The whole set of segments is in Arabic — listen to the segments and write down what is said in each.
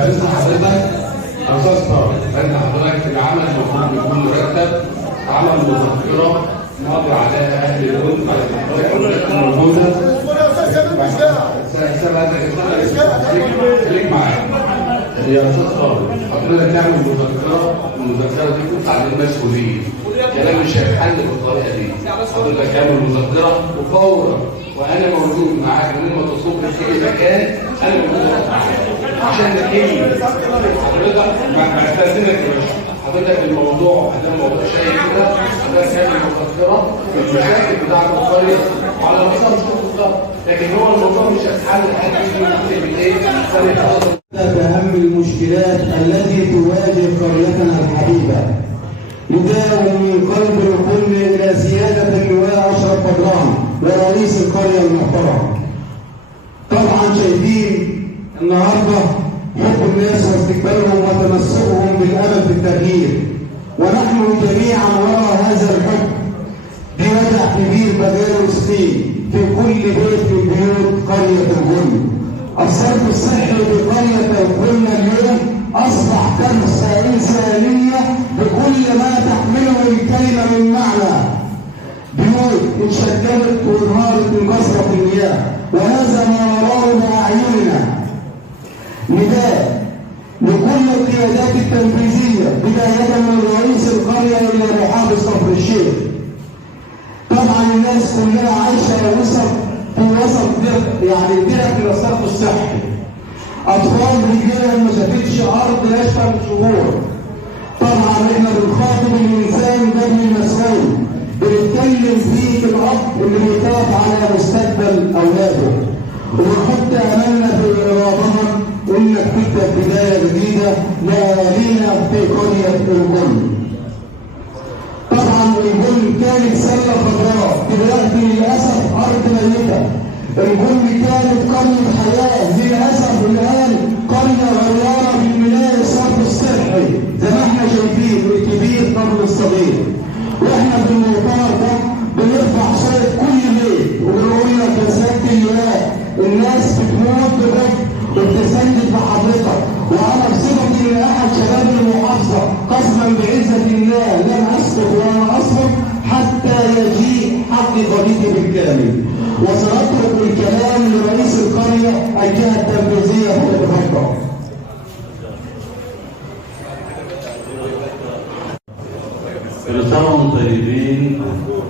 فانت حضرتك اساس طارئ، فانت حضرتك العمل المفروض يكون مرتب، عمل مذكره ماضي عليها اهل البنك على الاحوال موجوده. خليك معايا. هي اساس طارئ، حضرتك تعمل مذكره، والمذكره دي تطلع للمسؤولين. الكلام مش هيتحل بالطريقه دي. حضرتك تعمل مذكره وفورا، وانا موجود معاك من لما تصب في اي مكان، انا موجود عشان نحل. حضرتك معتذرك يا باشا، حضرتك الموضوع ده موضوع شيق كده، حضرتك تعمل مذكره بالمشاكل بتاعت القريه على مسار الخطه، لكن هو الموضوع مش هيتحل أهم المشكلات التي تواجه قريتنا الحبيبة. نداء من قلب الكل إلى سيادة اللواء أشرف بدران ورئيس القرية المحترم. طبعا شايفين النهارده حب الناس واستقبالهم وتمسكهم بالأمل في التغيير، ونحن جميعا وراء هذا الحب. دي وجع كبير بقاله سنين في كل بيت من بيوت قرية الجن. الصرف الصحي بقرية الجن اليوم أصبح كارثة إنسانية بكل ما تحمله الكلمة من معنى. بيوت انشكلت وانهارت من كثرة المياه، وهذا ما نراه بأعيننا. نداء لكل القيادات التنفيذية بداية من رئيس القرية إلى محافظ كفر الشيخ. طبعا الناس كلها عايشة في وسط درك من الصرف الصحي. أطفال رجالة ما شافتش أرض ناشفة من شهور. طبعا احنا بنخاطب الإنسان قبل المسؤول، بنتكلم فيه الأب اللي بيخاف على مستقبل أولاده، ونحط أملنا في إرادهم إنك تبدأ بداية جديدة لأهالينا في قرية الجن. طبعا الجن كانت سلة خضراء، دلوقتي للأسف أرض ميتة. الجن كانت قرية حياة، للأسف الآن قرية غيارة بالملاء الصرف الصحي زي ما احنا شايفين، الكبير قبل الصغير. واحنا في المؤتمر ده بنرفع صوت كل بيت وبنقول لك يا سيادة اللواء، الناس بتموت بجد وبتسندد بحضرتك، وانا بصفتي لاحد شباب المحافظه قسما بعزه الله لن اسكت ولا اصمت حتى يجيء حق ضريبي بالكامل. وسنترك الكلام لرئيس القريه الجهه التنفيذيه فلتفضل. كل سنة وانتم طيبين،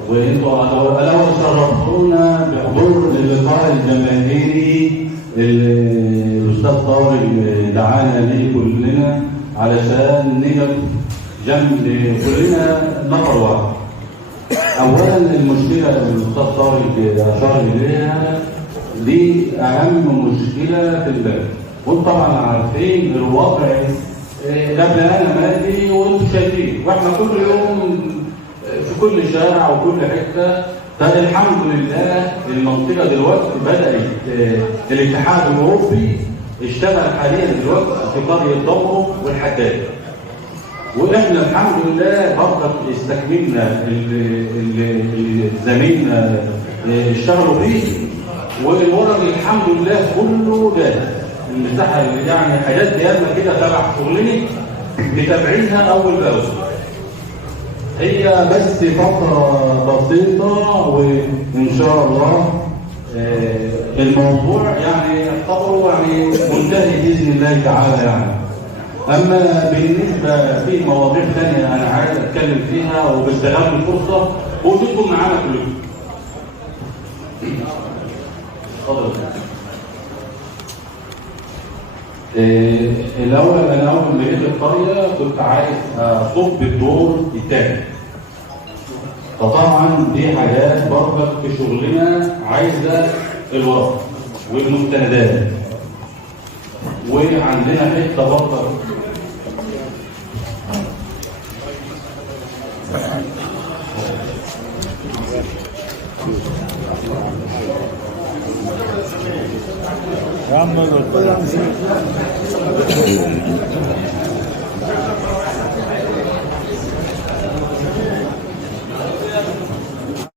وانتم الأول شرفتونا بحضور اللقاء الجماهيري الأستاذ طارق دعانا ليه كلنا علشان نقف جنب كلنا نفر واحد. أولا المشكلة اللي الأستاذ طارق أشار إليها دي أهم مشكلة في البلد، وانتم طبعا عارفين الوضع قبل انا مادي وانتم شايفين، واحنا كل يوم في كل شارع وكل حته. فالحمد لله المنطقه دلوقتي بدات الاتحاد الاوروبي اشتغل حاليا دلوقتي في قريه دمره والحداد، واحنا الحمد لله برضك استكملنا اللي زميلنا اشتغلوا فيه، والورق الحمد لله كله جاهز. المساحه اللي يعني حاجات ياما كده تبع شغلني متابعينها اول باول. هي بس فتره بسيطه وان شاء الله الموضوع يعني اعتبره يعني منتهي باذن الله تعالى يعني. اما بالنسبه في مواضيع ثانيه انا عايز اتكلم فيها وبستغل الفرصه وجودكم معانا كلكم. اتفضل. الأول أنا أول ما جيت القرية كنت عايز أصب الدور الثاني. فطبعا دي حاجات برضك في شغلنا عايزة الورق والمستندات. وعندنا حتة برضك يا عم